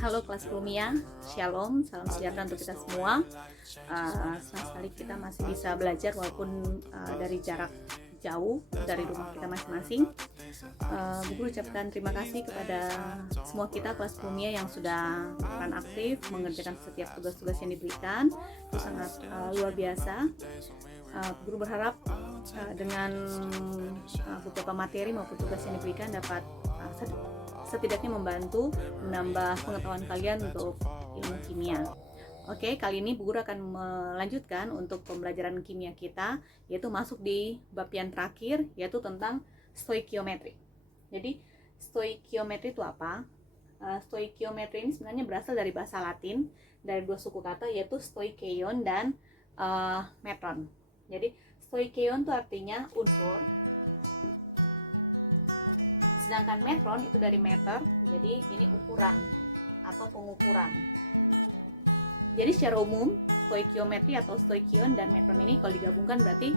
Halo kelas Lumia, Shalom, salam sejahtera untuk kita semua. Senang sekali kita masih bisa belajar walaupun dari jarak jauh dari rumah kita masing-masing. Bu Guru ucapkan terima kasih kepada semua kita kelas Lumia yang sudah berperan aktif mengerjakan setiap tugas-tugas yang diberikan. Itu sangat luar biasa. Guru berharap dengan beberapa materi maupun tugas yang diberikan dapat setidaknya membantu menambah pengetahuan kalian untuk ilmu kimia. Oke, kali ini Bu Guru akan melanjutkan untuk pembelajaran kimia kita, yaitu masuk di bab yang terakhir, yaitu tentang stoikiometri. Jadi, stoikiometri itu apa? Stoikiometri ini sebenarnya berasal dari bahasa Latin, dari dua suku kata, yaitu stoikeion dan metron. Jadi, stoikeion itu artinya unsur, sedangkan metron itu dari meter, jadi ini ukuran atau pengukuran. Jadi secara umum stoikiometri atau stoikion dan metron ini kalau digabungkan berarti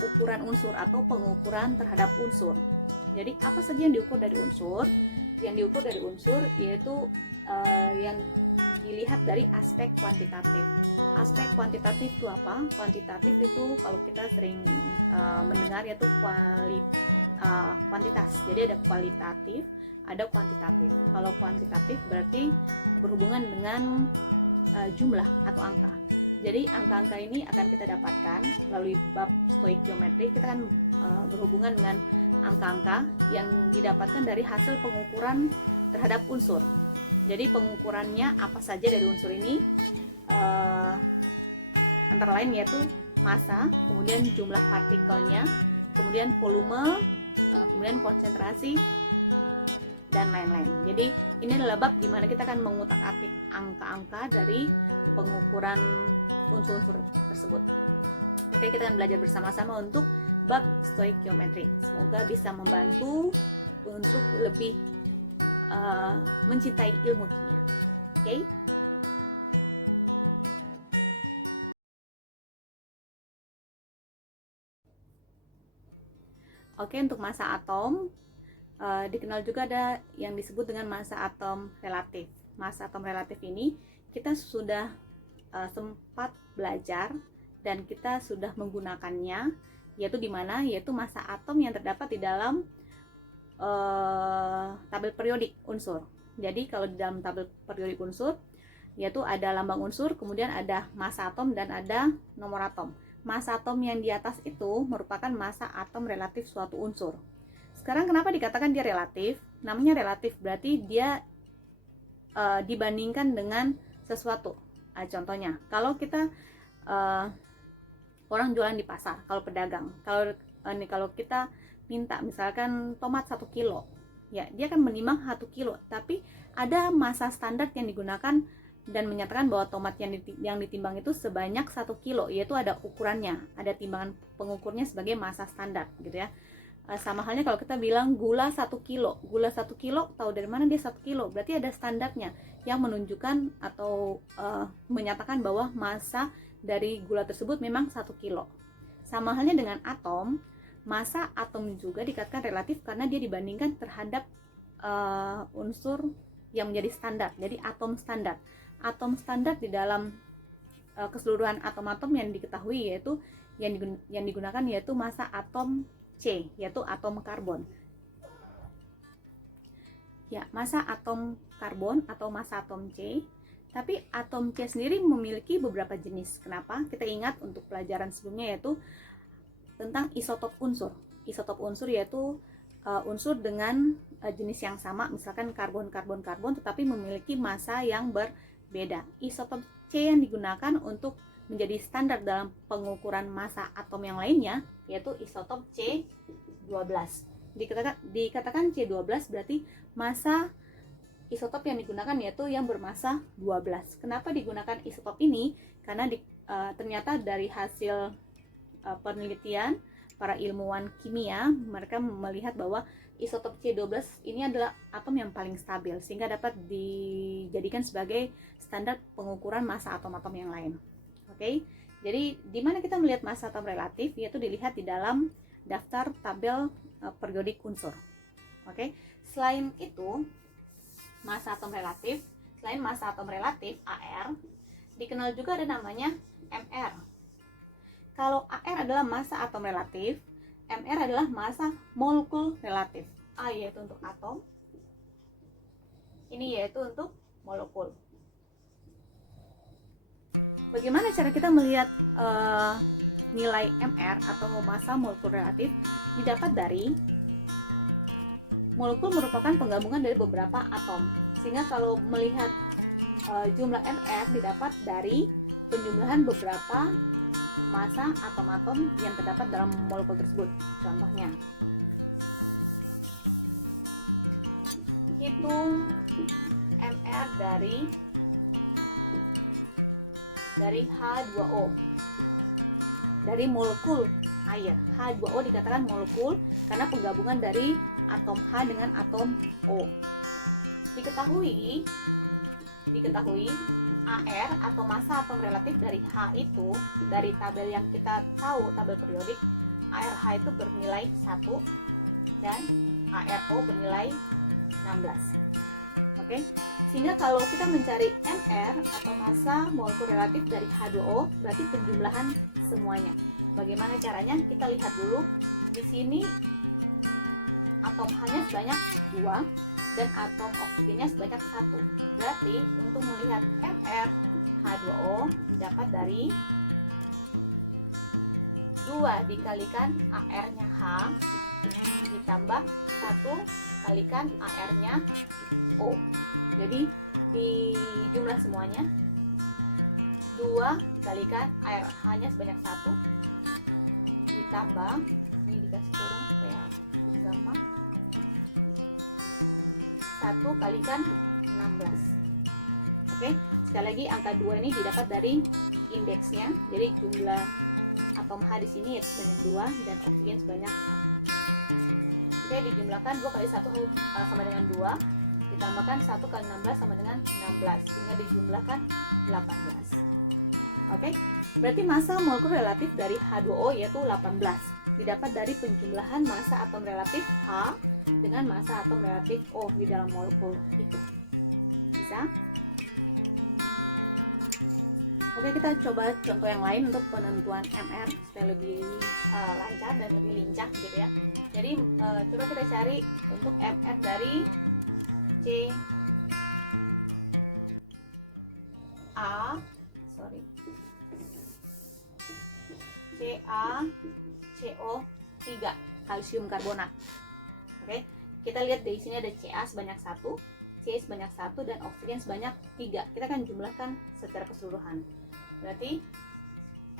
ukuran unsur atau pengukuran terhadap unsur. Jadi apa saja yang diukur dari unsur? Yang diukur dari unsur yaitu yang dilihat dari aspek kuantitatif. Aspek kuantitatif itu apa? Kuantitatif itu kalau kita sering mendengar yaitu kuantitas. Jadi ada kualitatif, ada kuantitatif. Kalau kuantitatif berarti berhubungan dengan jumlah atau angka. Jadi angka-angka ini akan kita dapatkan melalui bab stoikiometri. Kita akan berhubungan dengan angka-angka yang didapatkan dari hasil pengukuran terhadap unsur. Jadi pengukurannya apa saja dari unsur ini? Antara lain yaitu massa, kemudian jumlah partikelnya, kemudian volume, kemudian konsentrasi, dan lain-lain. Jadi ini adalah bab di mana kita akan mengutak-atik angka-angka dari pengukuran unsur-unsur tersebut. Oke, kita akan belajar bersama-sama untuk bab stoikiometri. Semoga bisa membantu untuk lebih mencintai ilmu kimia. Oke? Oke, untuk massa atom dikenal juga ada yang disebut dengan massa atom relatif. Massa atom relatif ini kita sudah sempat belajar dan kita sudah menggunakannya, yaitu di mana? Yaitu massa atom yang terdapat di dalam tabel periodik unsur. Jadi kalau di dalam tabel periodik unsur yaitu ada lambang unsur, kemudian ada massa atom dan ada nomor atom. Massa atom yang di atas itu merupakan massa atom relatif suatu unsur. Sekarang kenapa dikatakan dia relatif? Namanya relatif berarti dia dibandingkan dengan sesuatu. Contohnya, kalau kita orang jualan di pasar, kalau pedagang, kalau kita minta misalkan tomat 1 kilo, ya dia akan menimbang 1 kilo, tapi ada massa standar yang digunakan dan menyatakan bahwa tomat yang ditimbang itu sebanyak 1 kilo, yaitu ada ukurannya, ada timbangan pengukurnya sebagai massa standar gitu ya. Sama halnya kalau kita bilang gula 1 kilo, tahu dari mana dia 1 kilo, berarti ada standarnya yang menunjukkan atau menyatakan bahwa massa dari gula tersebut memang 1 kilo. Sama halnya dengan atom, massa atom juga dikatakan relatif karena dia dibandingkan terhadap unsur yang menjadi standar, jadi atom standar. Atom standar di dalam keseluruhan atom-atom yang diketahui yaitu yang digunakan yaitu massa atom C, yaitu atom karbon. Ya, massa atom karbon atau massa atom C. Tapi atom C sendiri memiliki beberapa jenis. Kenapa? Kita ingat untuk pelajaran sebelumnya yaitu tentang isotop unsur. Isotop unsur yaitu unsur dengan jenis yang sama, misalkan karbon, tetapi memiliki massa yang berbeda. Isotop C yang digunakan untuk menjadi standar dalam pengukuran massa atom yang lainnya yaitu isotop C12. Dikatakan C12 berarti massa isotop yang digunakan yaitu yang bermassa 12. Kenapa digunakan isotop ini? Karena ternyata dari hasil penelitian para ilmuwan kimia, mereka melihat bahwa isotop C12 ini adalah atom yang paling stabil sehingga dapat dijadikan sebagai standar pengukuran massa atom-atom yang lain. Oke, jadi di mana kita melihat massa atom relatif yaitu dilihat di dalam daftar tabel periodik unsur. Oke, selain itu massa atom relatif, selain massa atom relatif AR, dikenal juga ada namanya MR. Kalau AR adalah massa atom relatif, MR adalah massa molekul relatif. A yaitu untuk atom, ini yaitu untuk molekul. Bagaimana cara kita melihat nilai MR atau massa molekul relatif? Didapat dari molekul merupakan penggabungan dari beberapa atom, sehingga kalau melihat jumlah MR didapat dari penjumlahan beberapa massa atom-atom yang terdapat dalam molekul tersebut. Contohnya, hitung MR dari H2O, dari molekul air. H2O dikatakan molekul karena penggabungan dari atom H dengan atom O. Diketahui AR atau massa atom relatif dari H itu, dari tabel yang kita tahu, tabel periodik, ARH itu bernilai 1 dan ARO bernilai 16. Oke, sehingga kalau kita mencari MR atau massa molekul relatif dari H2O, berarti penjumlahan semuanya. Bagaimana caranya? Kita lihat dulu. Di sini atom H-nya sebanyak 2 dan atom oksigennya sebanyak 1. Berarti untuk melihat MR H2O didapat dari 2 dikalikan AR-nya H ditambah 1 kalikan AR-nya O. Jadi di jumlah semuanya 2 dikalikan AR-H-nya sebanyak 1 ditambah, ini dikasih kurung supaya gampang, 1 kalikan 16. Oke, sekali lagi angka 2 ini didapat dari indeksnya. Jadi jumlah atom H di sini yaitu sebanyak 2 dan oksigen sebanyak 1. Oke, dijumlahkan 2 kali 1 sama dengan 2, ditambahkan 1 kali 16 sama dengan 16, sehingga dijumlahkan 18. Oke, berarti massa molekul relatif dari H2O yaitu 18. Didapat dari penjumlahan massa atom relatif H dengan massa atom relatif O di dalam molekul itu. Bisa? Oke, kita coba contoh yang lain untuk penentuan MR supaya lebih lancar dan lebih lincah gitu ya. Jadi coba kita cari untuk MR dari CaCO3 kalsium karbonat. Oke, kita lihat di sini ada Ca sebanyak 1, C sebanyak 1 dan oksigen sebanyak 3. Kita akan jumlahkan secara keseluruhan. Berarti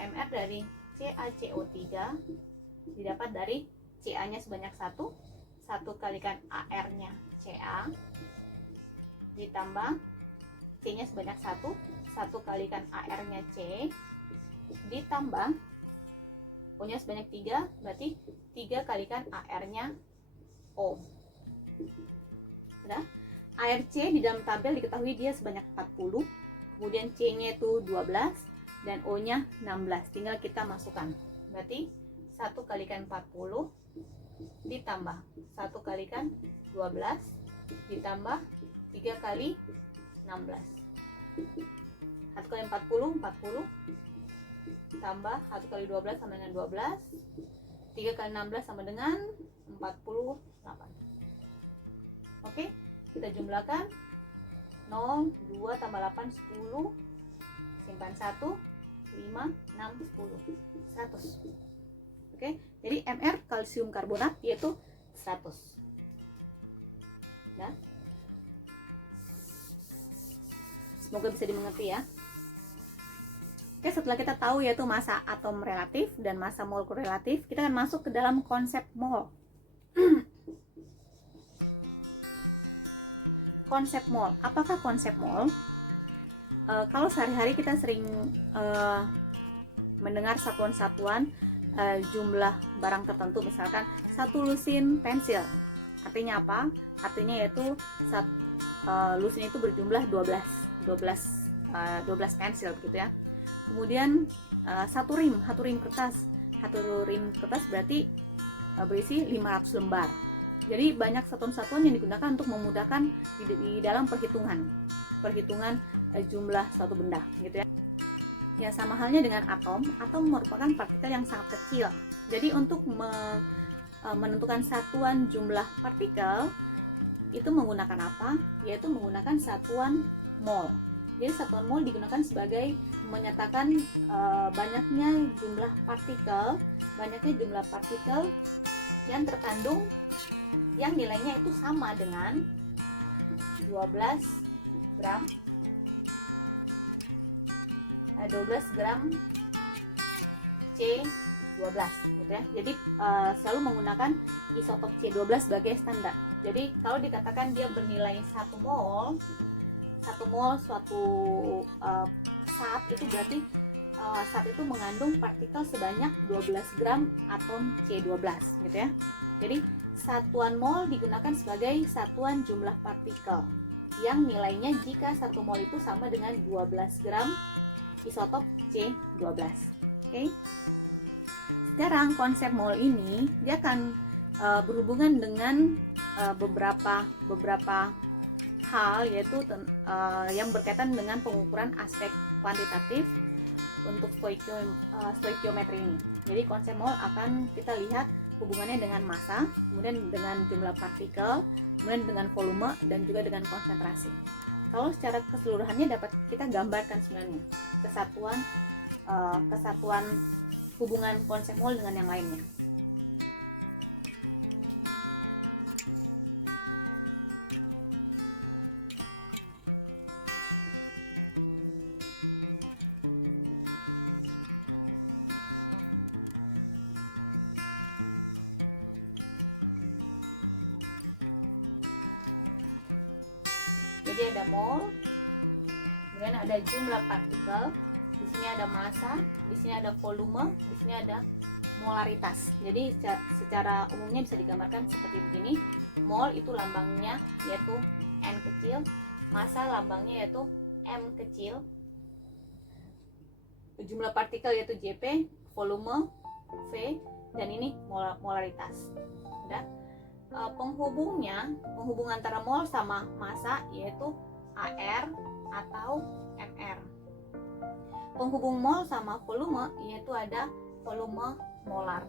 MR dari CaCO3 didapat dari Ca-nya sebanyak 1, 1 kalikan AR-nya Ca ditambah C-nya sebanyak 1, 1 kalikan AR-nya C ditambah O-nya sebanyak 3, berarti 3 kalikan AR-nya O. Sudah? ARC di dalam tabel diketahui dia sebanyak 40, kemudian C-nya itu 12 dan O-nya 16. Tinggal kita masukkan. Berarti 1 kalikan 40 ditambah 1 kalikan 12 ditambah 3 kali 16. 1 kali 40, 40 tambah 1 kali 12 sama dengan 12, 3 kali 16 sama dengan 48. Oke, kita jumlahkan 0, 2 tambah 8, 10, simpan 1, 5, 6, 10, 100. Oke, jadi MR kalsium karbonat yaitu 100. Nah, semoga bisa dimengerti ya. Oke, setelah kita tahu yaitu massa atom relatif dan massa molekul relatif, kita akan masuk ke dalam konsep mol. Konsep mol, apakah konsep mol? Kalau sehari-hari kita sering mendengar satuan-satuan jumlah barang tertentu, misalkan 1 lusin pensil. Artinya apa? Artinya yaitu lusin itu berjumlah 12 pensil begitu ya. Kemudian 1 rim kertas berarti berisi 500 lembar. Jadi banyak satuan-satuan yang digunakan untuk memudahkan di dalam perhitungan jumlah suatu benda gitu ya. Ya, sama halnya dengan atom. Atom merupakan partikel yang sangat kecil. Jadi untuk menentukan satuan jumlah partikel itu menggunakan apa? Yaitu menggunakan satuan mol. Jadi satuan mol digunakan sebagai menyatakan banyaknya jumlah partikel yang terkandung yang nilainya itu sama dengan 12 gram 12 gram C12 gitu ya. Jadi selalu menggunakan isotop C12 sebagai standar. Jadi kalau dikatakan dia bernilai 1 mol suatu zat, itu berarti zat itu mengandung partikel sebanyak 12 gram atom C12 gitu ya. Jadi satuan mol digunakan sebagai satuan jumlah partikel yang nilainya jika 1 mol itu sama dengan 12 gram isotop C12. Oke. Sekarang konsep mol ini dia akan berhubungan dengan beberapa hal, yaitu yang berkaitan dengan pengukuran aspek kuantitatif untuk stoikiometri ini. Jadi konsep mol akan kita lihat hubungannya dengan massa, kemudian dengan jumlah partikel, kemudian dengan volume, dan juga dengan konsentrasi. Kalau secara keseluruhannya dapat kita gambarkan sebenarnya kesatuan hubungan konsep mol dengan yang lainnya. Jadi ada mol, kemudian ada jumlah partikel, di sini ada massa, di sini ada volume, di sini ada molaritas. Jadi secara umumnya bisa digambarkan seperti begini. Mol itu lambangnya yaitu N kecil, massa lambangnya yaitu M kecil, jumlah partikel yaitu Jp, volume V, dan ini molaritas. Udah. Penghubung antara mol sama massa yaitu AR atau MR. Penghubung mol sama volume yaitu ada volume molar.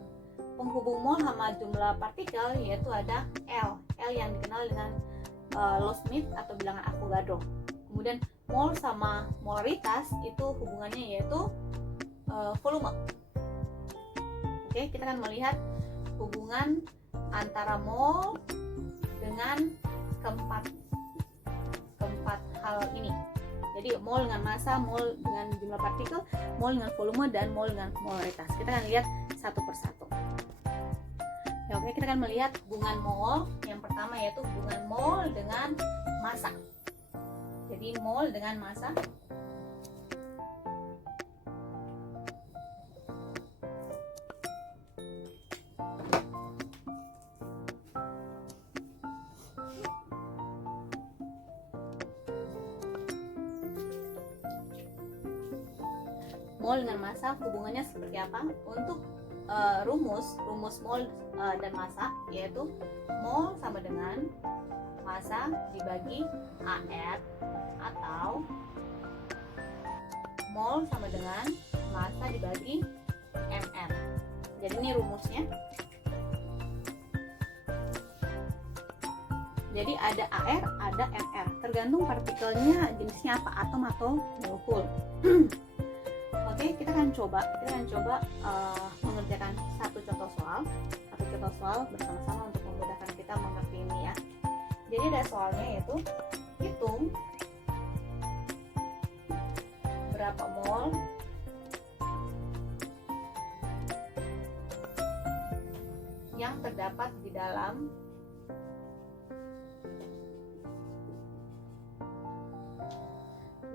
Penghubung mol sama jumlah partikel yaitu ada L yang dikenal dengan Low-Smith atau bilangan Avogadro. Kemudian mol sama molaritas itu hubungannya yaitu volume. Oke, kita akan melihat hubungan antara mol dengan keempat hal ini. Jadi mol dengan massa, mol dengan jumlah partikel, mol dengan volume, dan mol dengan molaritas. Kita akan lihat satu persatu. Ya, oke, kita akan melihat hubungan mol. Yang pertama yaitu hubungan mol dengan massa. Jadi mol dengan massa. Mol dengan massa hubungannya seperti apa? Untuk rumus mol dan massa yaitu mol sama dengan massa dibagi AR atau mol sama dengan massa dibagi MR. Jadi ini rumusnya. Jadi ada AR, ada MR. Tergantung partikelnya jenisnya apa, atom atau molekul. Oke, kita akan coba mengerjakan satu contoh soal bersama-sama untuk memudahkan kita mengerti ini ya. Jadi ada soalnya yaitu hitung berapa mol yang terdapat di dalam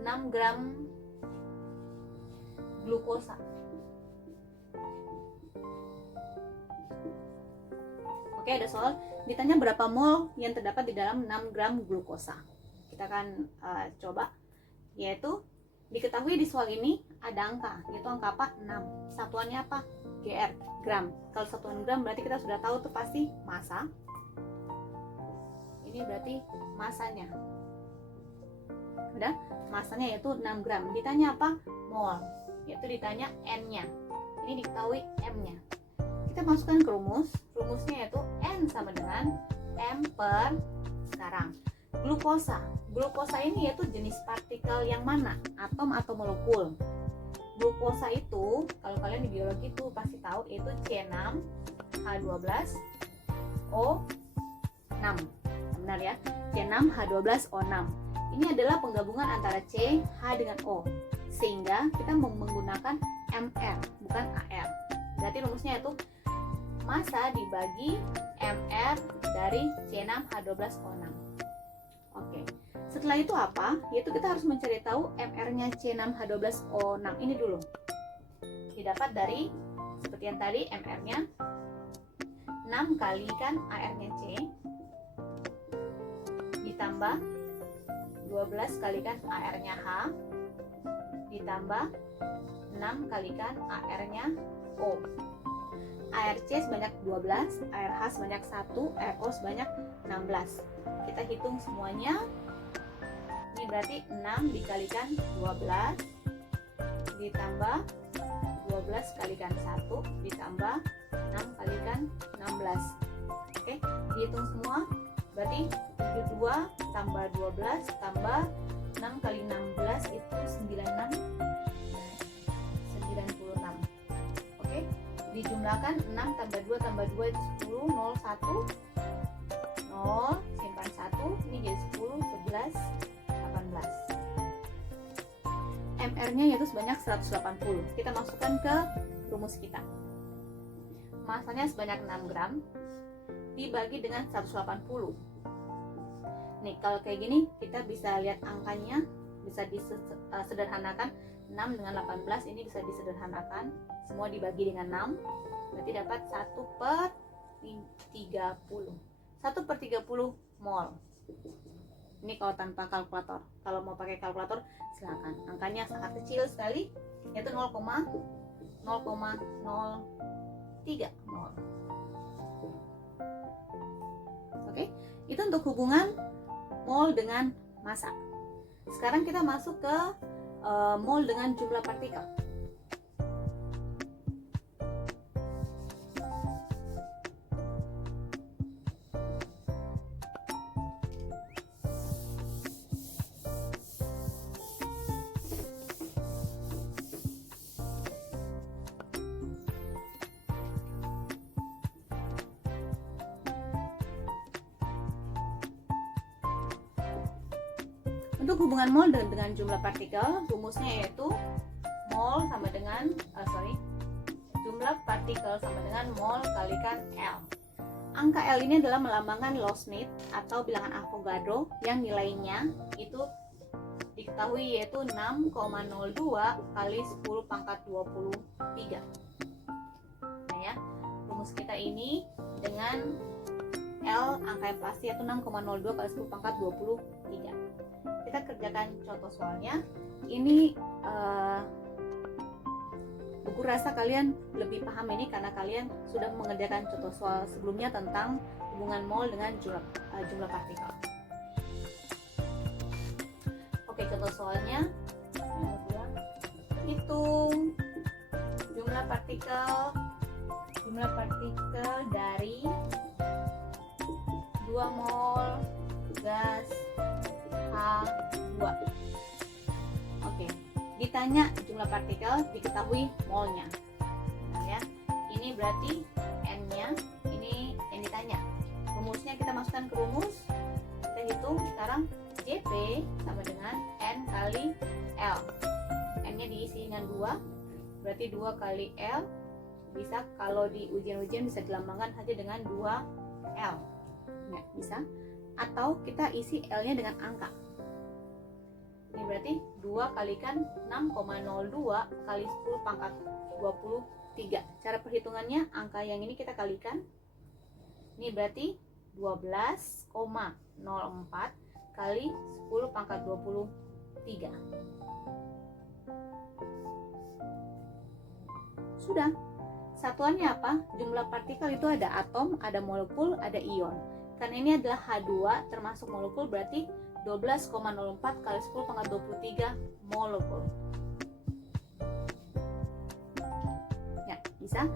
6 gram glukosa. Oke, ada soal ditanya berapa mol yang terdapat di dalam 6 gram glukosa. Kita akan coba, yaitu diketahui di soal ini ada angka, yaitu angka apa? 6. Satuannya apa? GR, gram. Kalau satuan gram berarti kita sudah tahu tuh pasti massa. Ini berarti masanya. Udah, masanya yaitu 6 gram. Ditanya apa? Mol. Yaitu ditanya N-nya. Ini diketahui M-nya. Kita masukkan ke rumus. Rumusnya yaitu N sama dengan M per sekarang. Glukosa. Glukosa ini yaitu jenis partikel yang mana? Atom atau molekul? Glukosa itu, kalau kalian di biologi itu pasti tahu, yaitu C6H12O6. Benar ya? C6H12O6. Ini adalah penggabungan antara C, H dengan O. Sehingga kita menggunakan Mr, bukan Ar. Berarti rumusnya itu massa dibagi Mr dari C6H12O6. Oke. Setelah itu apa? Yaitu kita harus mencari tahu Mr-nya C6H12O6 ini dulu. Didapat dari seperti yang tadi, Mr-nya 6 kalikan Ar-nya C ditambah 12 kalikan Ar-nya H ditambah 6 kalikan Ar-nya O. ARC sebanyak 12, ARH sebanyak 1, ARO sebanyak 16. Kita hitung semuanya. Ini berarti 6 dikalikan 12 ditambah 12 kalikan 1 ditambah 6 kalikan 16. Oke, dihitung semua. Berarti 72 tambah 12 tambah 6 kali 16 itu 96. Oke, dijumlahkan 6 tambah 2 tambah 2 itu 10, 0, 1, 0, simpan 1, ini jadi 10, 11, 18. MR-nya yaitu sebanyak 180. Kita masukkan ke rumus kita. Masanya sebanyak 6 gram dibagi dengan 180. Nih, kalau kayak gini kita bisa lihat angkanya, bisa disederhanakan. 6 dengan 18 ini bisa disederhanakan, semua dibagi dengan 6, berarti dapat 1 per 30. 1 per 30 mol. Ini kalau tanpa kalkulator. Kalau mau pakai kalkulator silakan. Angkanya sangat kecil sekali, yaitu 0,003 mol. Oke, itu untuk hubungan mol dengan massa. Sekarang kita masuk ke mol dengan jumlah partikel. Untuk hubungan mol dengan jumlah partikel, rumusnya yaitu mol sama dengan jumlah partikel sama dengan mol kalikan L. Angka L ini adalah melambangkan Lossnitz atau bilangan Avogadro yang nilainya itu diketahui yaitu 6,02 kali 10 pangkat 23. Nah ya, rumus kita ini dengan L angka yang pasti yaitu 6,02 kali 10 pangkat 23. Kita kerjakan contoh soalnya. Ini buku rasa kalian lebih paham ini karena kalian sudah mengerjakan contoh soal sebelumnya tentang hubungan mol dengan jumlah partikel. Oke, contoh soalnya hitung jumlah partikel dari 2 mol gas H2. Oke, ditanya jumlah partikel, diketahui molnya. Nah ya, ini berarti N-nya, ini yang ditanya. Rumusnya kita masukkan ke rumus. Kita hitung sekarang JP sama dengan N kali L. N-nya diisi dengan 2, berarti 2 kali L. Bisa kalau di ujian-ujian bisa dilambangkan saja dengan 2L. Ya, bisa. Atau kita isi L-nya dengan angka. Ini berarti 2 kalikan 6,02 kali 10 pangkat 23. Cara perhitungannya, angka yang ini kita kalikan. Ini berarti 12,04 kali 10 pangkat 23. Sudah. Satuannya apa? Jumlah partikel itu ada atom, ada molekul, ada ion. karena ini adalah H2 termasuk molekul, berarti 12,04 kali 10 pangkat 23 molekul. Ya, bisa.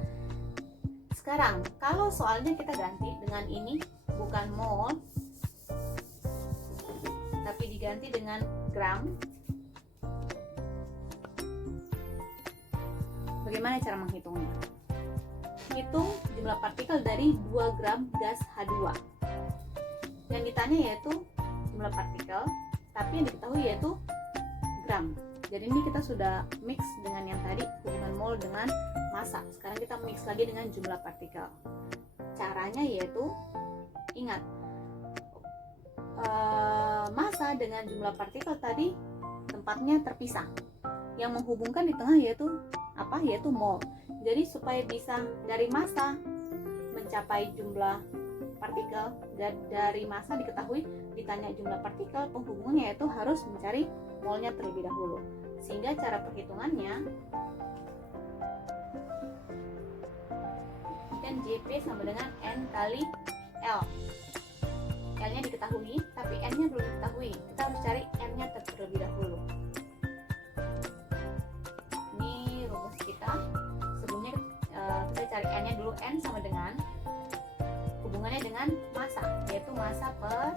Sekarang, kalau soalnya kita ganti dengan ini, bukan mol, tapi diganti dengan gram. Bagaimana cara menghitungnya? Hitung jumlah partikel dari 2 gram gas H2. Yang ditanya yaitu jumlah partikel, tapi yang diketahui yaitu gram. Jadi ini kita sudah mix dengan yang tadi, hubungan mol dengan massa. Sekarang kita mix lagi dengan jumlah partikel. Caranya yaitu, ingat, massa dengan jumlah partikel tadi tempatnya terpisah. Yang menghubungkan di tengah yaitu apa? Yaitu mol. Jadi supaya bisa dari massa mencapai jumlah partikel, dan dari massa diketahui ditanya jumlah partikel, penghubungnya yaitu harus mencari molnya terlebih dahulu. Sehingga cara perhitungannya kan JP sama dengan N kali L. L-nya diketahui, tapi N-nya belum diketahui. Kita harus cari N-nya terlebih dahulu. Ini rumus kita. Sebelumnya kita cari N-nya dulu. N sama dengan hubungannya dengan massa, yaitu massa per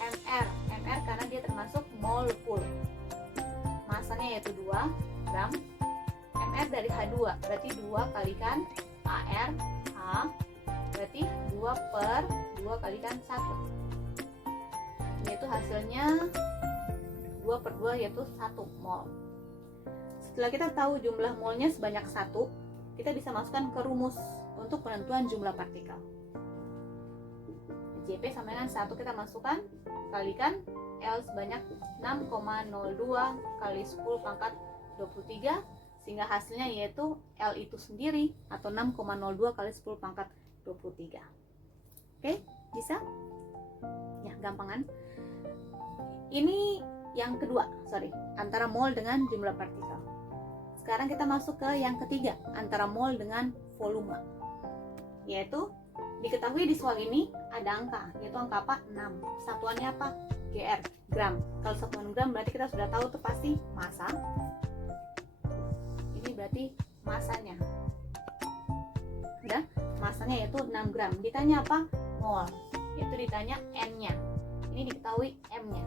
mR. mR karena dia termasuk molekul. Massanya yaitu 2 gram. mR dari H2, berarti 2 kalikan AR H, berarti 2 per 2 kalikan 1, yaitu hasilnya 2 per 2 yaitu 1 mol. Setelah kita tahu jumlah molnya sebanyak 1, kita bisa masukkan ke rumus untuk penentuan jumlah partikel. JP sama dengan 1 kita masukkan, kalikan L sebanyak 6,02 kali 10 pangkat 23, sehingga hasilnya yaitu L itu sendiri atau 6,02 kali 10 pangkat 23. Oke, bisa? Ya, gampangan. Ini yang kedua, antara mol dengan jumlah partikel. Sekarang kita masuk ke yang ketiga, antara mol dengan volume. Yaitu diketahui di soal ini ada angka, yaitu angka apa? 6. Satuannya apa? GR, gram. Kalau satuan gram berarti kita sudah tahu itu pasti massa. Ini berarti massanya. Udah, massanya yaitu 6 gram. Ditanya apa? Mol. Yaitu ditanya N-nya. Ini diketahui M-nya.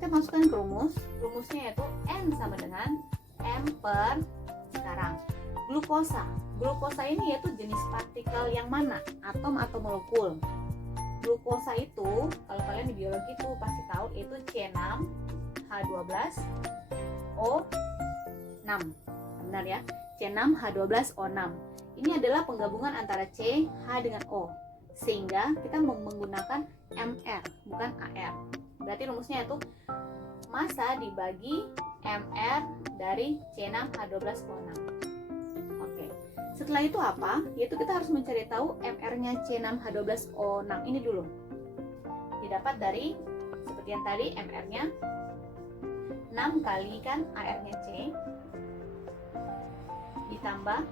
Kita masukkan ke rumus. Rumusnya yaitu N sama dengan M per sekarang. Glukosa. Glukosa ini yaitu jenis partikel yang mana? Atom atau molekul? Glukosa itu, kalau kalian di biologi itu pasti tahu, itu C6H12O6. Benar ya? C6H12O6. Ini adalah penggabungan antara C, H dengan O. Sehingga kita menggunakan MR, bukan AR. Berarti rumusnya itu massa dibagi MR dari C6H12O6. Setelah itu apa? Yaitu kita harus mencari tahu MR-nya C6H12O6 ini dulu. Didapat dari seperti yang tadi, MR-nya 6 kalikan AR-nya C ditambah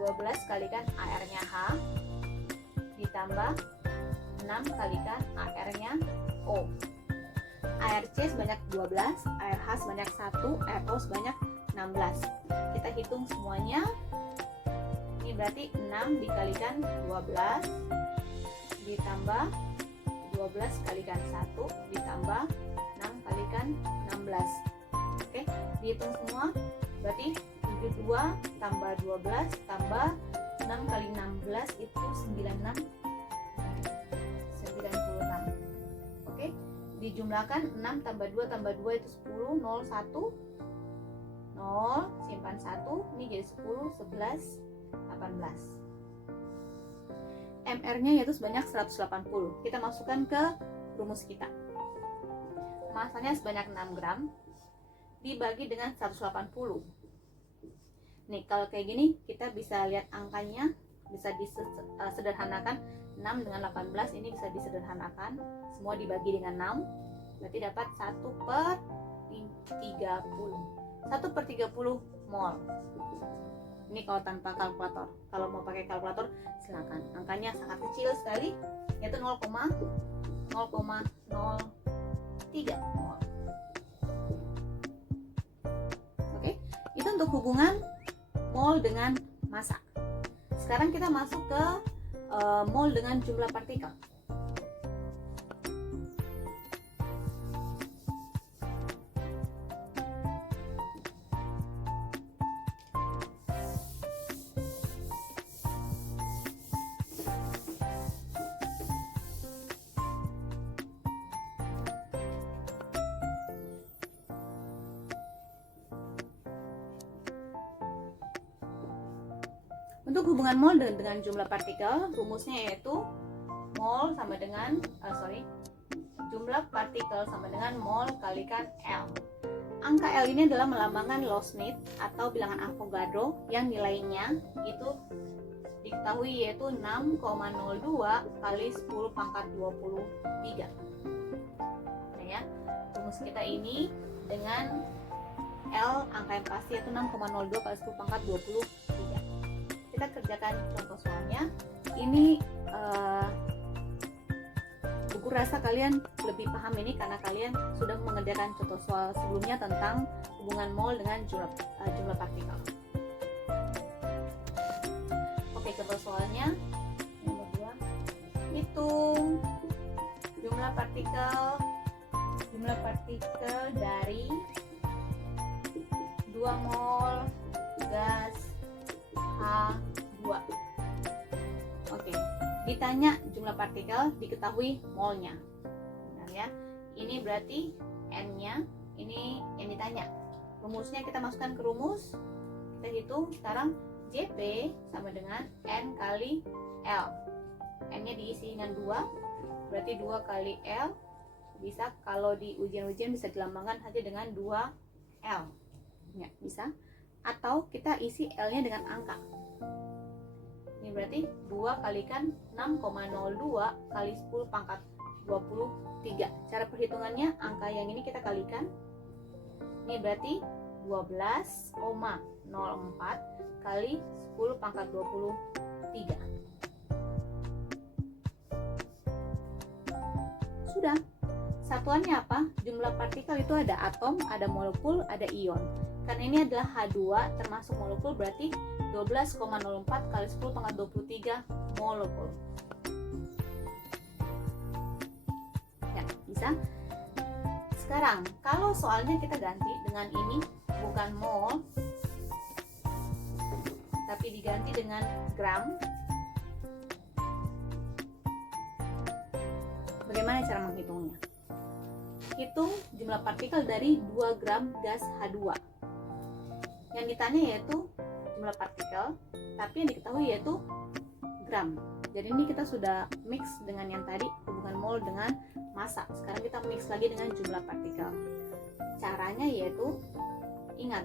12 kalikan AR-nya H ditambah 6 kalikan AR-nya O. ARC sebanyak 12, ARH sebanyak 1, ARO sebanyak 16. Kita hitung semuanya. Ini berarti 6 dikalikan 12 ditambah 12 kalikan 1 ditambah 6 kalikan 16. Oke, dihitung semua. Berarti 72 tambah 12 tambah 6 kali 16 itu 96. Oke, dijumlahkan 6 tambah 2 tambah 2 itu 10, 0, 1 0, simpan 1, ini jadi 10, 11, 18. MR-nya yaitu sebanyak 180. Kita masukkan ke rumus kita. Masanya sebanyak 6 gram dibagi dengan 180. Nih, kalau kayak gini kita bisa lihat angkanya, bisa disederhanakan. 6 dengan 18 ini bisa disederhanakan. Semua dibagi dengan 6. Berarti dapat 1 per 30. 1 per 30 mol. Ini kalau tanpa kalkulator. Kalau mau pakai kalkulator silakan. Angkanya sangat kecil sekali, yaitu 0,003 mol. Oke, itu untuk hubungan mol dengan massa. Sekarang kita masuk ke mol dengan jumlah partikel. Untuk hubungan mol dengan jumlah partikel, rumusnya yaitu mol sama dengan jumlah partikel sama dengan mol kalikan L. Angka L ini adalah melambangkan Low-Smith atau bilangan Avogadro yang nilainya itu diketahui yaitu 6,02 kali 10 pangkat 23. Nah ya, rumus kita ini dengan L angka yang pasti yaitu 6,02 kali 10 pangkat 23. Kita kerjakan contoh soalnya. Ini buku rasa kalian lebih paham ini karena kalian sudah mengerjakan contoh soal sebelumnya tentang hubungan mol dengan jumlah partikel. Oke, contoh soalnya nomor 2. Hitung jumlah partikel dari 2 mol gas H2. Oke, ditanya jumlah partikel, diketahui molnya. Benar ya. Ini berarti N-nya, ini yang ditanya. Rumusnya kita masukkan ke rumus. Kita hitung sekarang JP sama dengan N kali L. N-nya diisi dengan 2, berarti 2 kali L. Bisa kalau di ujian-ujian bisa dilambangkan saja dengan 2L. Ya, bisa. Atau kita isi L-nya dengan angka. Ini berarti 2 kalikan 6,02 kali 10 pangkat 23. Cara perhitungannya, angka yang ini kita kalikan. Ini berarti 12,04 kali 10 pangkat 23. Sudah. Satuannya apa? Jumlah partikel itu ada atom, ada molekul, ada ion. Karena ini adalah H2 termasuk molekul, berarti 12,04 kali 10 pangkat 23 molekul. Ya, bisa. Sekarang, kalau soalnya kita ganti dengan ini, bukan mol, tapi diganti dengan gram. Bagaimana cara menghitungnya? Hitung jumlah partikel dari 2 gram gas H2. Yang ditanya yaitu jumlah partikel, tapi yang diketahui yaitu gram. Jadi ini kita sudah mix dengan yang tadi, hubungan mol dengan massa. Sekarang kita mix lagi dengan jumlah partikel. Caranya yaitu, ingat,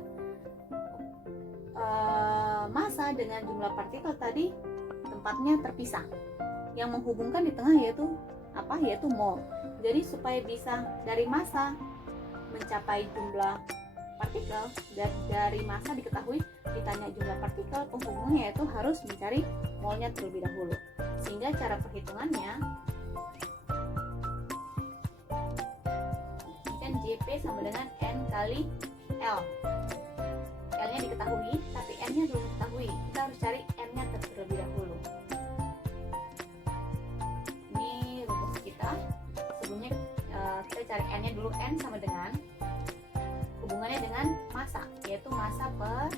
massa dengan jumlah partikel tadi tempatnya terpisah. Yang menghubungkan di tengah yaitu apa? Yaitu mol. Jadi supaya bisa dari massa mencapai jumlah partikel, dan dari massa diketahui ditanya jumlah partikel, penghubungnya yaitu harus mencari molnya terlebih dahulu. Sehingga cara perhitungannya ini kan JP sama dengan N kali L. L-nya diketahui, tapi N-nya belum diketahui. Kita harus cari N-nya terlebih dahulu. Ini rumus kita. Sebelumnya kita cari N-nya dulu. N sama dengan hubungannya dengan massa, yaitu massa per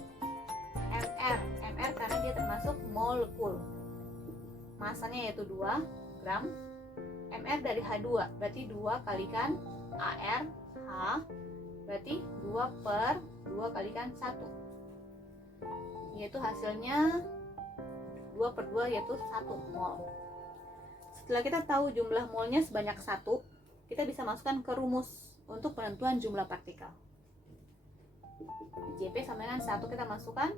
mR. mR karena dia termasuk molekul. Massanya yaitu 2 gram. mR dari H2, berarti 2 kalikan AR H, berarti 2 per 2 kalikan 1. Yaitu hasilnya 2 per 2 yaitu 1 mol. Setelah kita tahu jumlah molnya sebanyak 1, kita bisa masukkan ke rumus untuk penentuan jumlah partikel. JP sama dengan 1 kita masukkan,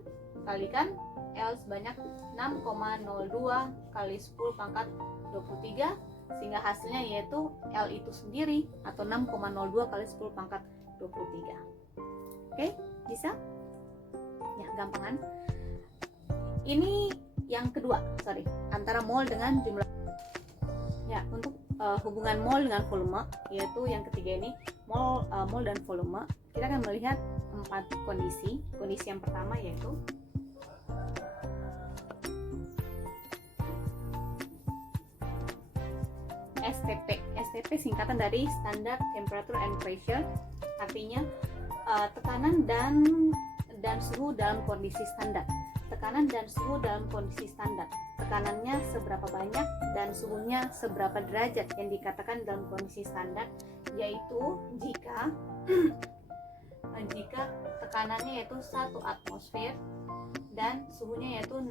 kalikan L sebanyak 6,02 kali 10 pangkat 23, sehingga hasilnya yaitu L itu sendiri atau 6,02 kali 10 pangkat 23. Oke, bisa? Ya, gampangan. Ini yang kedua, antara mol dengan jumlah. Ya, untuk hubungan mol dengan volume, yaitu yang ketiga ini, mol dan volume, kita akan melihat 4 kondisi. Kondisi yang pertama yaitu STP. STP singkatan dari Standard Temperature and Pressure, artinya tekanan dan suhu dalam kondisi standar. Tekanan dan suhu dalam kondisi standar. Tekanannya seberapa banyak dan suhunya seberapa derajat yang dikatakan dalam kondisi standar, yaitu jika tekanannya yaitu 1 atmosfer dan suhunya yaitu 0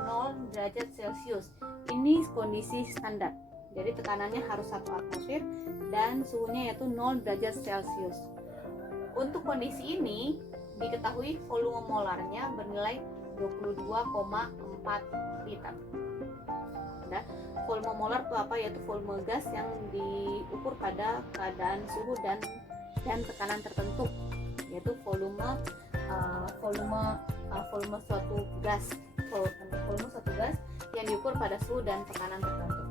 derajat Celcius. Ini kondisi standar. Jadi tekanannya harus 1 atmosfer dan suhunya yaitu 0 derajat Celcius. Untuk kondisi ini diketahui volume molarnya bernilai 22,4 liter. Nah, volume molar itu apa? Yaitu volume gas yang diukur pada keadaan suhu dan tekanan tertentu, yaitu volume suatu gas yang diukur pada suhu dan tekanan tertentu,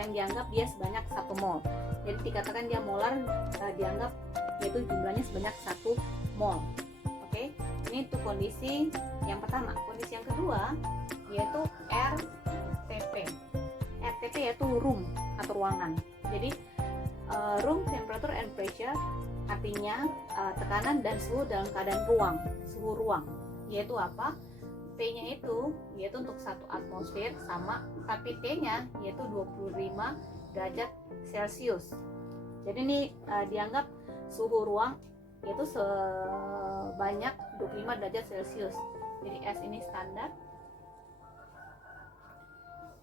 yang dianggap dia sebanyak 1 mol. Jadi dikatakan dia molar, dianggap yaitu jumlahnya sebanyak 1 mol. Oke, ini tuh kondisi yang pertama. Kondisi yang kedua yaitu RTP. RTP yaitu room atau ruangan. Jadi room temperature and pressure artinya tekanan dan suhu dalam keadaan suhu ruang. Yaitu apa? T-nya itu yaitu untuk 1 atmosfer sama, tapi T-nya yaitu 25 derajat Celcius. Jadi ini dianggap suhu ruang yaitu sebanyak 25 derajat Celcius. Jadi S ini standar,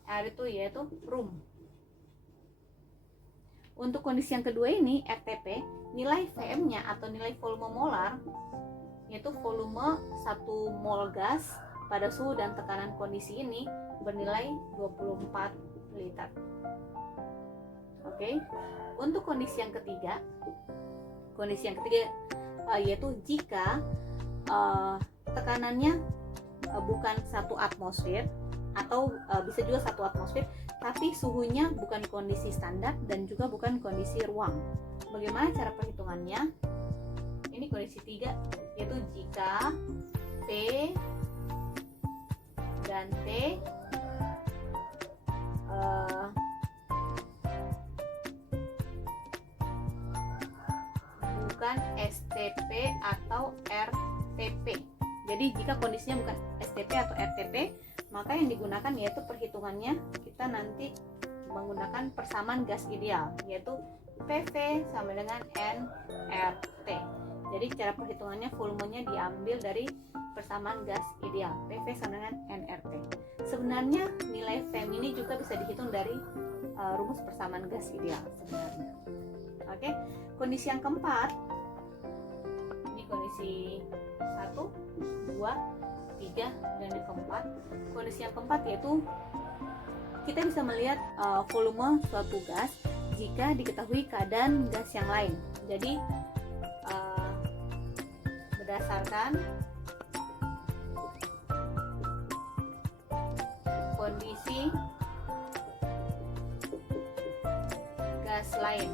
R itu yaitu room. Untuk kondisi yang kedua ini RTP, nilai Vm-nya atau nilai volume molar yaitu volume 1 mol gas pada suhu dan tekanan kondisi ini bernilai 24 liter. Oke. Untuk kondisi yang ketiga yaitu jika tekanannya bukan 1 atmosfer atau bisa juga 1 atmosfer, tapi suhunya bukan kondisi standar dan juga bukan kondisi ruang. Bagaimana cara perhitungannya? Ini kondisi 3, yaitu jika P dan T bukan STP atau RTP. Jadi jika kondisinya bukan STP atau RTP, maka yang digunakan yaitu perhitungannya kita nanti menggunakan persamaan gas ideal, yaitu PV sama dengan nRT. Jadi cara perhitungannya volumenya diambil dari persamaan gas ideal, PV sama dengan nRT. Sebenarnya nilai Vm ini juga bisa dihitung dari rumus persamaan gas ideal sebenarnya. Oke, kondisi yang keempat, ini kondisi 1, 2, 3, dan yang keempat. Kondisi yang keempat yaitu kita bisa melihat volume suatu gas jika diketahui keadaan gas yang lain. Jadi berdasarkan kondisi gas lain.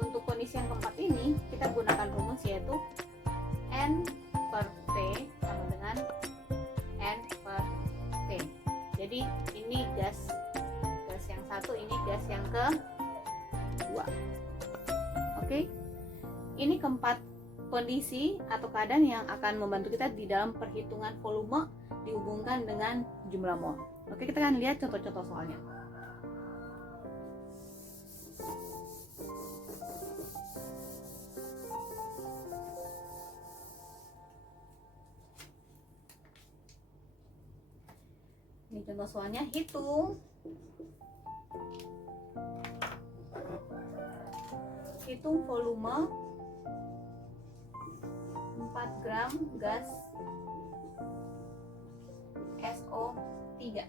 Untuk kondisi yang keempat ini kita gunakan rumus yaitu N per P sama dengan N per P. Jadi ini gas yang satu, ini gas yang kedua. Oke, ini keempat kondisi atau keadaan yang akan membantu kita di dalam perhitungan volume dihubungkan dengan jumlah mol. Oke, kita akan lihat contoh-contoh soalnya. Ini contoh soalnya, hitung volume 4 gram gas SO3.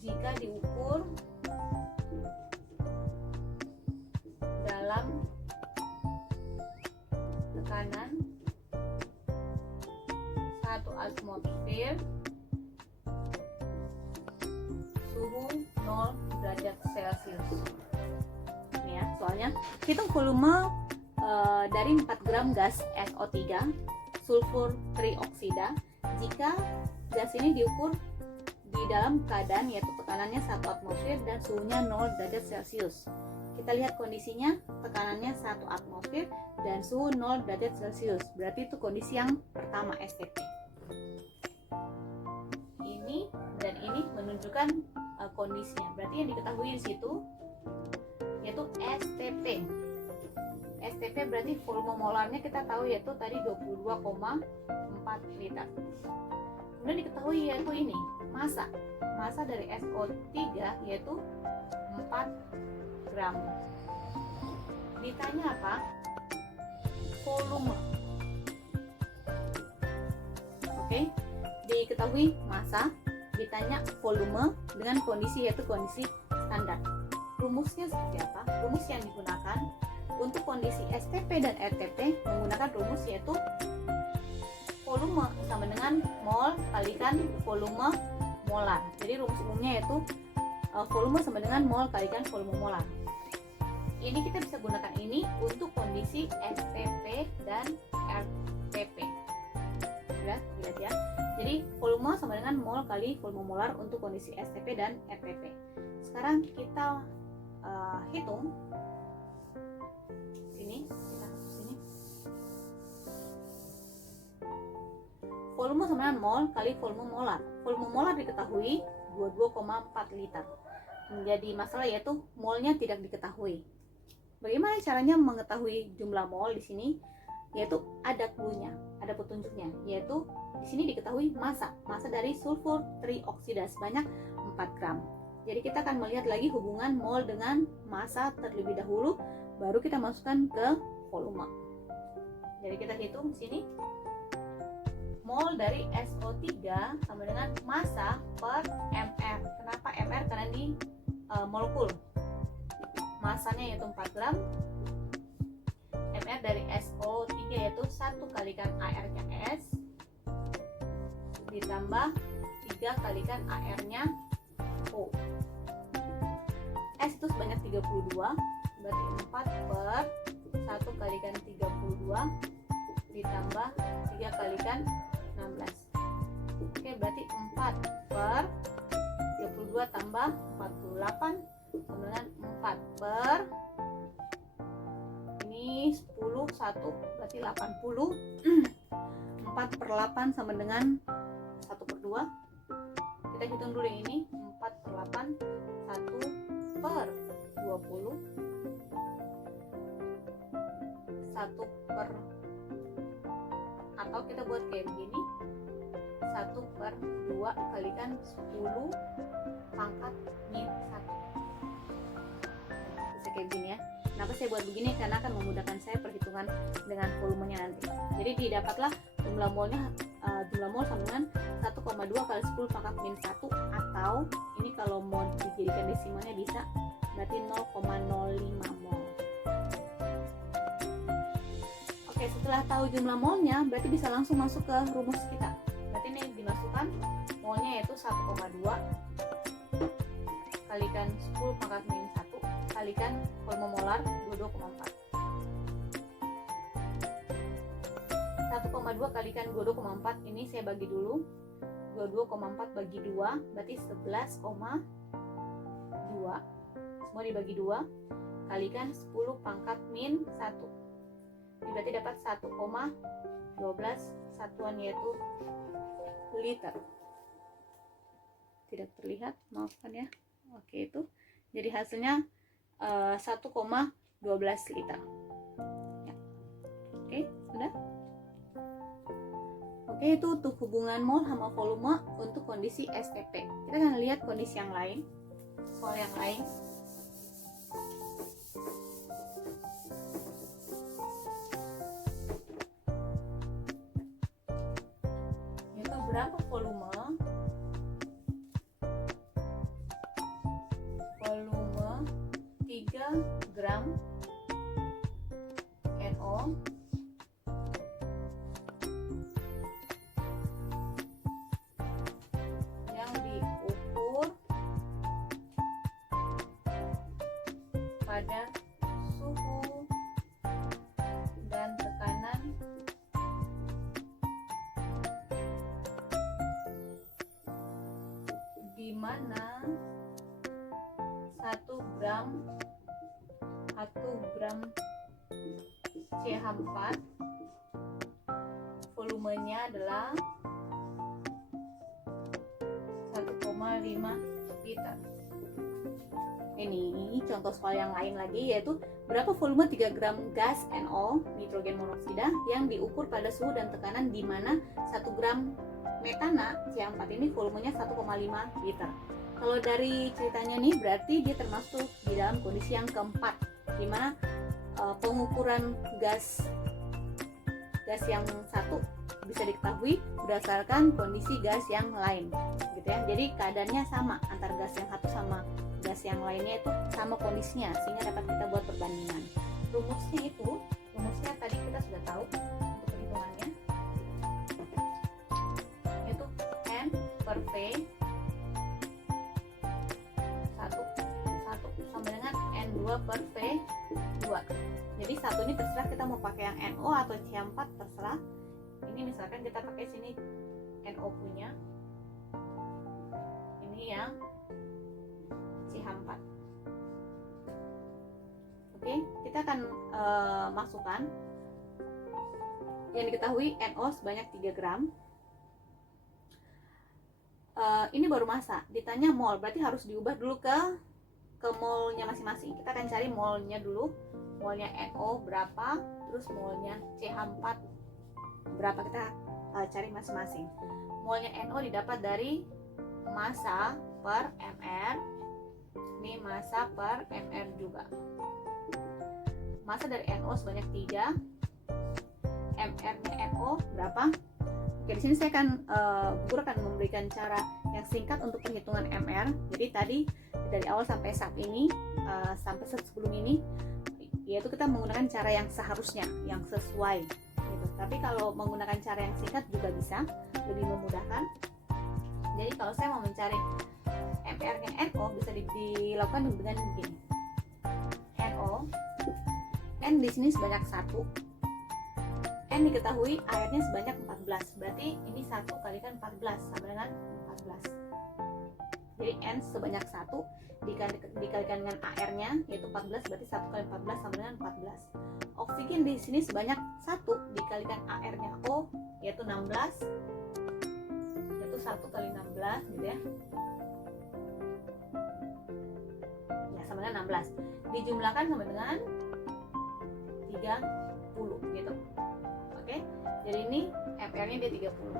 Jika diukur 1 atmosfer, suhu 0 derajat Celcius. Ini ya, soalnya hitung volume dari 4 gram gas SO3 sulfur trioksida jika gas ini diukur di dalam keadaan yaitu tekanannya 1 atmosfer dan suhunya 0 derajat Celcius. Kita lihat kondisinya, tekanannya 1 atmosfer dan suhu 0 derajat Celcius. Berarti itu kondisi yang pertama STP. Ini dan ini menunjukkan kondisinya. Berarti yang diketahui di situ yaitu STP. STP berarti volume molarnya kita tahu yaitu tadi 22,4 liter. Kemudian diketahui yaitu ini massa dari SO3 yaitu 4 gram. Ditanya apa? Volume. Oke, diketahui massa, ditanya volume dengan kondisi yaitu kondisi standar. Rumusnya seperti apa? Rumus yang digunakan untuk kondisi STP dan RTP menggunakan rumus yaitu volume sama dengan mol kalikan volume molar. Jadi rumus umumnya yaitu volume sama dengan mol kalikan volume molar. Ini kita bisa gunakan ini untuk kondisi STP dan RTP. Lihat ya. Jadi volume sama dengan mol kali volume molar untuk kondisi STP dan RTP. Sekarang kita hitung sini, volume sama dengan mol kali volume molar. Volume molar diketahui 22,4 liter. Menjadi masalah yaitu molnya tidak diketahui. Bagaimana caranya mengetahui jumlah mol di sini? Yaitu ada cluenya, ada petunjuknya, yaitu di sini diketahui massa dari sulfur trioksida sebanyak 4 gram. Jadi kita akan melihat lagi hubungan mol dengan massa terlebih dahulu, baru kita masukkan ke volume. Jadi kita hitung di sini. Mol dari SO3 sama dengan massa per mR. Kenapa mR? Karena di molekul. Massanya yaitu 4 gram. mR dari SO3 yaitu 1 kalikan AR-nya S ditambah 3 kalikan AR-nya O. S itu sebanyak 32, berarti 4 per 1 kalikan 32 ditambah 3 kalikan 16. Oke, berarti 4 per 32 tambah 48 sama dengan 4 per ini 10, 1 berarti 80. 4 per 8 sama dengan 1 per 2. Kita hitung dulu yang ini, 4 per 8 1 per 20 1 per, atau kita buat kayak begini, 1 per 2 kalikan 10 pangkat min 1. Bisa kayak begini ya. Kenapa saya buat begini? Karena akan memudahkan saya perhitungan dengan volumenya nanti. Jadi didapatlah jumlah molnya, jumlah mol sama dengan 1,2 kali 10 pangkat min 1, atau ini kalau mau dijadikan desimalnya bisa, berarti 0,05 mol. Oke, setelah tahu jumlah molnya, berarti bisa langsung masuk ke rumus kita. Berarti ini dimasukkan molnya yaitu 1,2 kalikan 10 pangkat min 1 kalikan volume molar 22,4. 1,2 kalikan 22,4 ini saya bagi dulu. 22,4 bagi 2 berarti 11,2. Semua dibagi 2 kalikan 10 pangkat min 1. Ini berarti dapat 1,12 satuan yaitu liter. Tidak terlihat, maafkan ya. Oke, itu jadi hasilnya 1,12 liter ya. Oke, sudah. Oke, itu untuk hubungan mol sama volume untuk kondisi STP. Kita akan lihat kondisi yang lain, soal yang lain. Yaitu berapa volume 3 gram NO pada suhu dan tekanan di mana 1 gram CH4 volumenya adalah 1,5 liter. Ini contoh soal yang lain lagi, yaitu berapa volume 3 gram gas NO, nitrogen monoksida, yang diukur pada suhu dan tekanan di mana 1 gram metana CH4 ini volumenya 1,5 liter. Kalau dari ceritanya nih berarti dia termasuk di dalam kondisi yang keempat, di mana pengukuran gas yang satu bisa diketahui berdasarkan kondisi gas yang lain, gitu ya. Jadi keadaannya sama antara gas yang satu sama gas yang lainnya, itu sama kondisinya, sehingga dapat kita buat perbandingan. Rumusnya tadi kita sudah tahu untuk perhitungannya, yaitu N per V 1 sama dengan N2 per V2. Jadi satu ini terserah kita mau pakai yang NO atau CH4, terserah. Ini misalkan kita pakai sini NO punya, ini yang CH4. Oke, kita akan masukkan yang diketahui NO sebanyak 3 gram. Ini baru massa, ditanya mol, berarti harus diubah dulu ke molnya masing-masing. Kita akan cari molnya dulu, molnya NO berapa, terus molnya CH4 berapa, kita cari masing-masing. Molnya NO didapat dari massa per mR, ini massa per mR juga. Massa dari NO sebanyak 3, mR-nya NO berapa? Oke, di sini saya guru akan memberikan cara yang singkat untuk perhitungan mR. Jadi tadi dari awal sampai saat ini, sampai sebelum ini, yaitu kita menggunakan cara yang seharusnya, yang sesuai gitu. Tapi kalau menggunakan cara yang singkat juga bisa, lebih memudahkan. Jadi kalau saya mau mencari mR-nya NO, bisa dilakukan dengan begini. NO, N di sini sebanyak 1, N diketahui airnya sebanyak 14, berarti ini 1 kalikan 14 sama dengan 14. Jadi N sebanyak 1 dikalikan dengan AR-nya, yaitu 14, berarti 1 kali 14 sama dengan 14. Oksigen di sini sebanyak 1 dikalikan AR-nya O, yaitu 16, yaitu 1 kali 16 gitu ya. Ya, sama dengan 16. Dijumlahkan sama dengan 30 gitu. Oke, jadi ini mR-nya dia 30.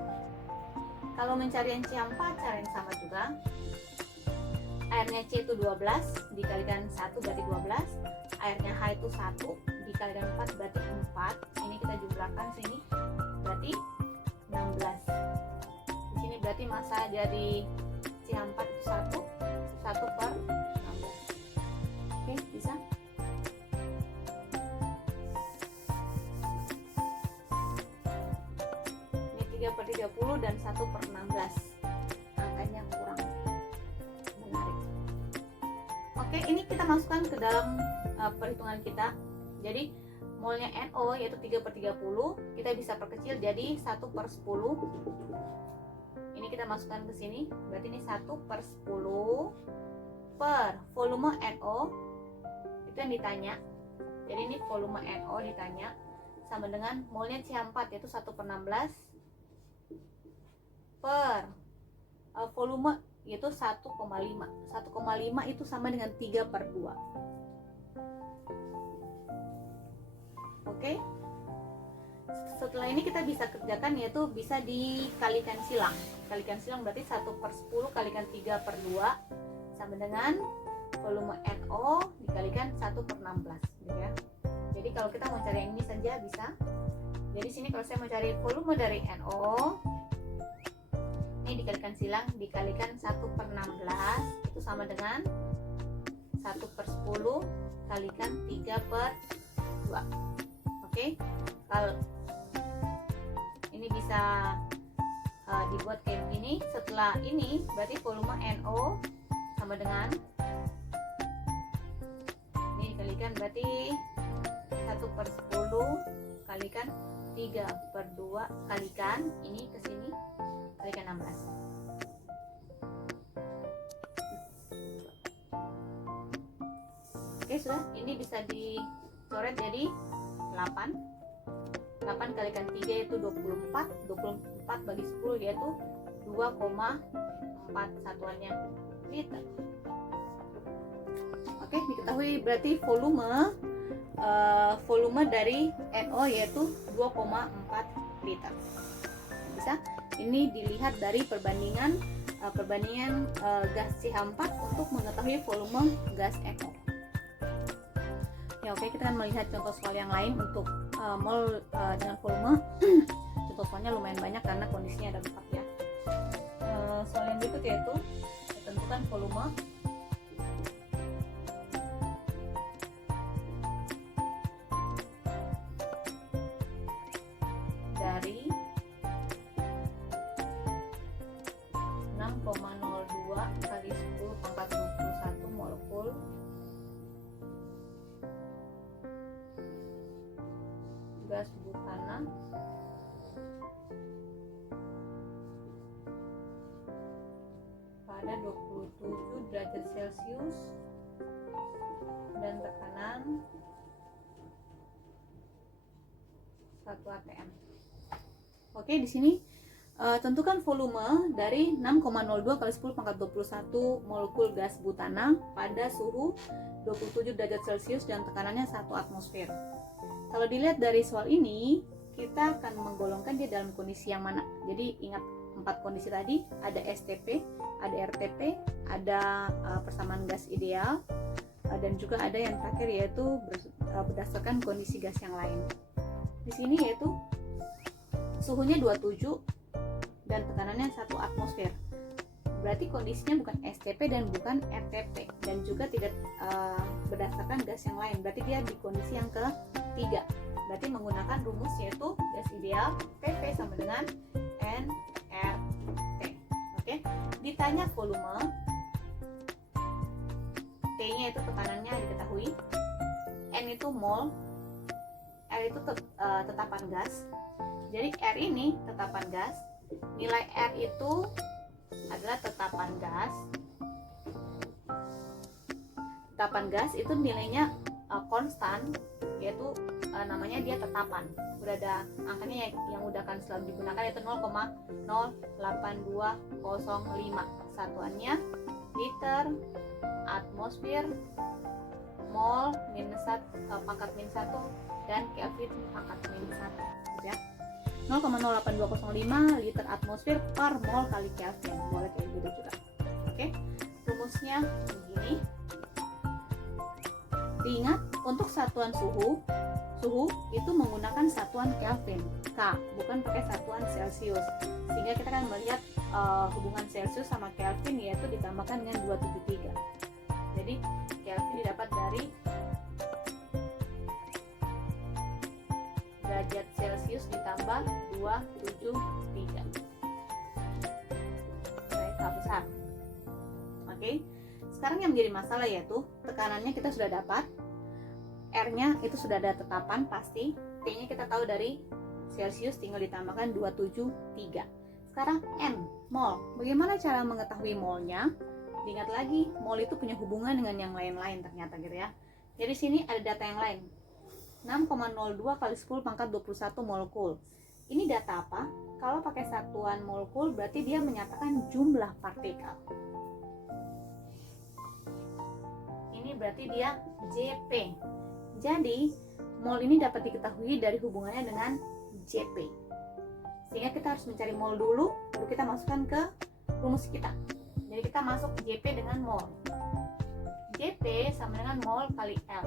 Kalau mencari yang CH4, cara yang sama juga. Airnya C itu 12 dikalikan 1 berarti 12. Airnya H itu 1 dikalikan 4 berarti 4. Ini kita jumlahkan sini berarti 16. Di sini berarti massa dari CH4 itu 1 per 16. Oke, bisa? Ini 3 per 30 dan 1 per 16. Angkanya kurang menarik. Oke, ini kita masukkan ke dalam perhitungan kita. Jadi molnya NO yaitu 3 per 30, kita bisa perkecil jadi 1 per 10. Ini kita masukkan ke sini, berarti ini 1 per 10 per volume NO, itu yang ditanya. Jadi ini volume NO ditanya, sama dengan molnya CH4 yaitu 1 per 16 per volume yaitu 1,5. 1,5 itu sama dengan 3 per 2. Oke. Setelah ini kita bisa kerjakan, yaitu bisa dikalikan silang. Kalikan silang berarti 1 per 10 kalikan 3 per 2 sama dengan volume NO dikalikan 1 per 16 gitu ya. Jadi kalau kita mau cari yang ini saja bisa. Jadi sini kalau saya mau cari volume dari NO, ini dikalikan silang, dikalikan 1 per 16 itu sama dengan 1 per 10 kalikan 3 per 2. Oke, kalau ini bisa dibuat kayak begini. Setelah ini berarti volume NO sama dengan ini dikalikan berarti 1/10 kalikan 3/2 kalikan ini ke sini kalikan 16. Oke, sudah. Ini bisa dicoret jadi 8 kalikan 3 yaitu 24 bagi 10 yaitu 2,4 satuannya liter. Oke, diketahui berarti volume dari NO yaitu 2,4 liter. Bisa ini dilihat dari perbandingan gas CH4 untuk mengetahui volume gas NO. Ya, oke, kita akan melihat contoh soal yang lain untuk mol dengan volume. Contoh soalnya lumayan banyak karena kondisinya ada 4 ya. Soal yang berikut yaitu tentukan volume dari 6,02 kali 10 pangkat 21 molekul gas butana pada 27 derajat Celcius dan tekanan 1 atm. Oke, di sini tentukan volume dari 6,02 kali 10 pangkat 21 molekul gas butana pada suhu 27 derajat Celcius dan tekanannya 1 atmosfer. Kalau dilihat dari soal ini, kita akan menggolongkan dia dalam kondisi yang mana. Jadi ingat 4 kondisi tadi, ada STP, ada RTP, ada persamaan gas ideal, dan juga ada yang terakhir yaitu berdasarkan kondisi gas yang lain. Di sini yaitu suhunya 27 dan tekanannya 1 atmosfer. Berarti kondisinya bukan STP dan bukan RTP dan juga tidak berdasarkan gas yang lain. Berarti dia di kondisi yang ketiga. Berarti menggunakan rumus yaitu gas ideal PP sama dengan nRT. Oke. Ditanya volume, T-nya itu tekanannya diketahui, N itu mol, R itu tetapan gas. Jadi R ini tetapan gas, nilai R itu adalah tetapan gas. Tetapan gas itu nilainya konstan, yaitu namanya dia tetapan. Udah ada angkanya yang udah kan selalu digunakan yaitu 0,08205. Satuannya liter, atmosfer, mol pangkat minus 1 dan Kelvin pangkat minus 1 ya. 0,08205 liter atmosfer per mol kali Kelvin. Boleh kayak gitu juga. Oke. Rumusnya begini. Diingat untuk satuan suhu itu menggunakan satuan Kelvin K, bukan pakai satuan Celcius. Sehingga kita akan melihat hubungan Celcius sama Kelvin yaitu ditambahkan dengan 273. Jadi Kelvin didapat dari derajat Celcius ditambah 273. Saya besar. Oke. Sekarang yang menjadi masalah yaitu tekanannya kita sudah dapat, R-nya itu sudah ada tetapan pasti, T-nya kita tahu dari Celcius tinggal ditambahkan 273. Sekarang N, mol. Bagaimana cara mengetahui molnya? Diingat lagi, mol itu punya hubungan dengan yang lain-lain ternyata gitu ya. Jadi sini ada data yang lain. 6,02 kali 10 pangkat 21 molekul. Ini data apa? Kalau pakai satuan molekul berarti dia menyatakan jumlah partikel. Ini berarti dia JP. Jadi mol ini dapat diketahui dari hubungannya dengan JP. Sehingga kita harus mencari mol dulu, baru kita masukkan ke rumus kita. Jadi kita masuk JP dengan mol. JP sama dengan mol kali L.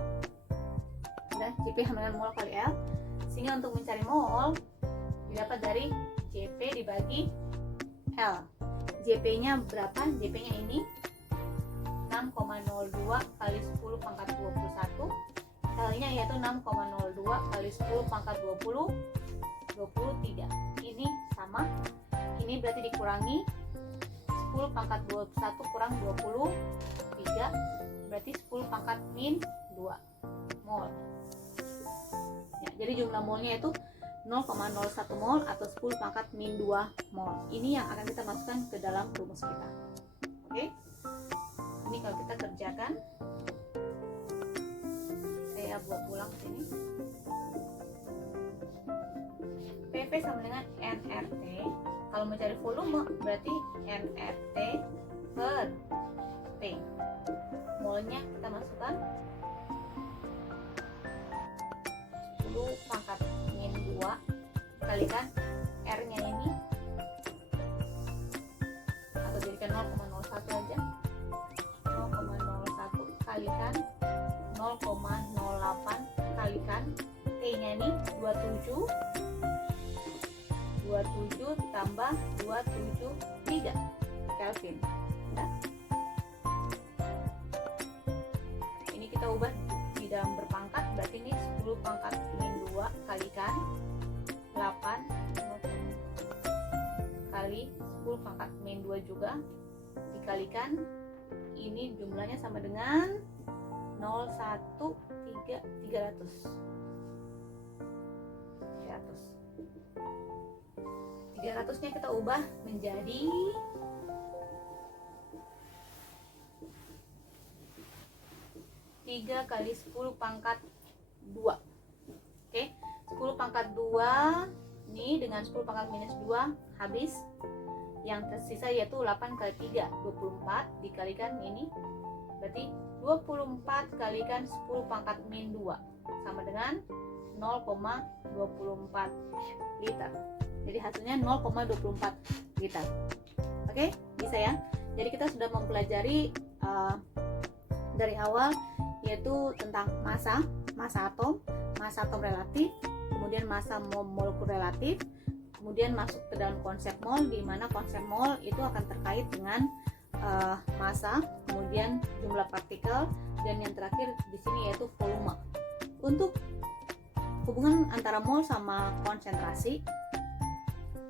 Udah, JP sama dengan mol kali L. Sehingga untuk mencari mol didapat dari JP dibagi L. JP-nya berapa? JP-nya ini 6,02 kali 10 pangkat 21. L-nya yaitu 6,02 kali 10 pangkat 20, 23. Ini sama. Ini berarti dikurangi 10 pangkat 21 kurang 23. Berarti 10 pangkat min mol. Ya, jadi jumlah molnya itu 0,01 mol atau 10 pangkat min 2 mol. Ini yang akan kita masukkan ke dalam rumus kita. Oke. Ini kalau kita kerjakan, saya buat ulang sini. PP sama dengan nRT. Kalau mencari volume berarti nRT per T. Molnya kita masukkan 10 pangkat min 2 kalikan R-nya ini, atau jadikan 0,01 aja, 0,01 kalikan 0,08 kalikan T-nya ini 27 tambah 273 Kelvin. Nah, ini kita ubah di dalam berpangkat, berarti ini 10 pangkat min 2 kalikan 8 kali 10 pangkat min 2 juga dikalikan, ini jumlahnya sama dengan 300-nya kita ubah menjadi 3 kali 10 pangkat 2. Oke, 10 pangkat 2 ini dengan 10 pangkat minus 2 habis. Yang tersisa yaitu 8 kali 3, 24 dikalikan ini, berarti 24 kalikan 10 pangkat min 2 sama dengan 0,24 liter. Jadi hasilnya 0,24 liter. Oke, bisa ya. Jadi kita sudah mempelajari dari awal, yaitu tentang massa atom relatif, kemudian massa molekul relatif, kemudian masuk ke dalam konsep mol, di mana konsep mol itu akan terkait dengan massa, kemudian jumlah partikel, dan yang terakhir di sini yaitu volume. Untuk hubungan antara mol sama konsentrasi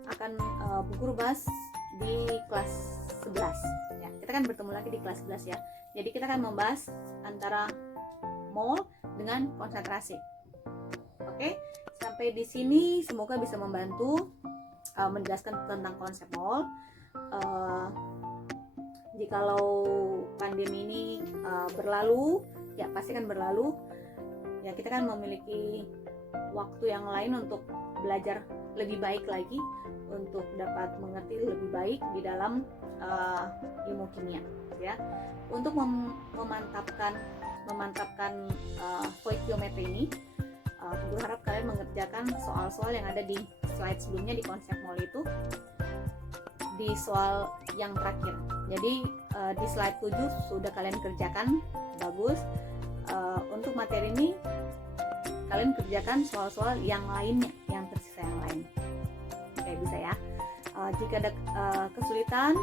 akan Bu Guru bahas di kelas 11 ya. Kita kan bertemu lagi di kelas 11 ya. Jadi kita akan membahas antara mol dengan konsentrasi. Oke, sampai di sini semoga bisa membantu menjelaskan tentang konsep mol. Jikalau pandemi ini berlalu, ya pasti kan berlalu. Ya kita kan memiliki waktu yang lain untuk belajar lebih baik lagi, untuk dapat mengerti lebih baik di dalam ilmu kimia ya. Untuk memantapkan stoikiometri ini, Guru harap kalian mengerjakan soal-soal yang ada di slide sebelumnya di konsep mol itu, di soal yang terakhir. Jadi di slide 7 sudah kalian kerjakan, bagus. Untuk materi ini kalian kerjakan soal-soal yang lainnya, yang tersisa yang lain. Oke, bisa ya. Jika ada kesulitan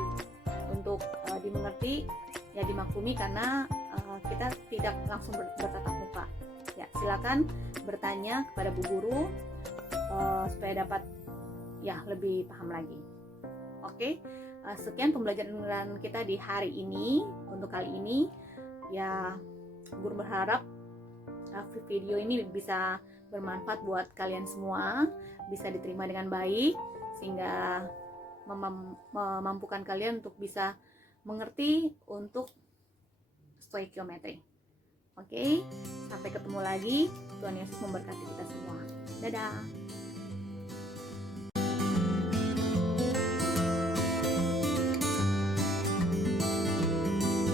untuk dimengerti, ya dimaklumi karena kita tidak langsung bertatap muka. Ya, silakan bertanya kepada Bu Guru supaya dapat ya lebih paham lagi. Oke, sekian pembelajaran kita di hari ini. Untuk kali ini, ya Guru berharap video ini bisa bermanfaat buat kalian semua, bisa diterima dengan baik, sehingga memampukan kalian untuk bisa mengerti untuk stoikiometri. Oke, sampai ketemu lagi. Tuhan Yesus memberkati kita semua. Dadah.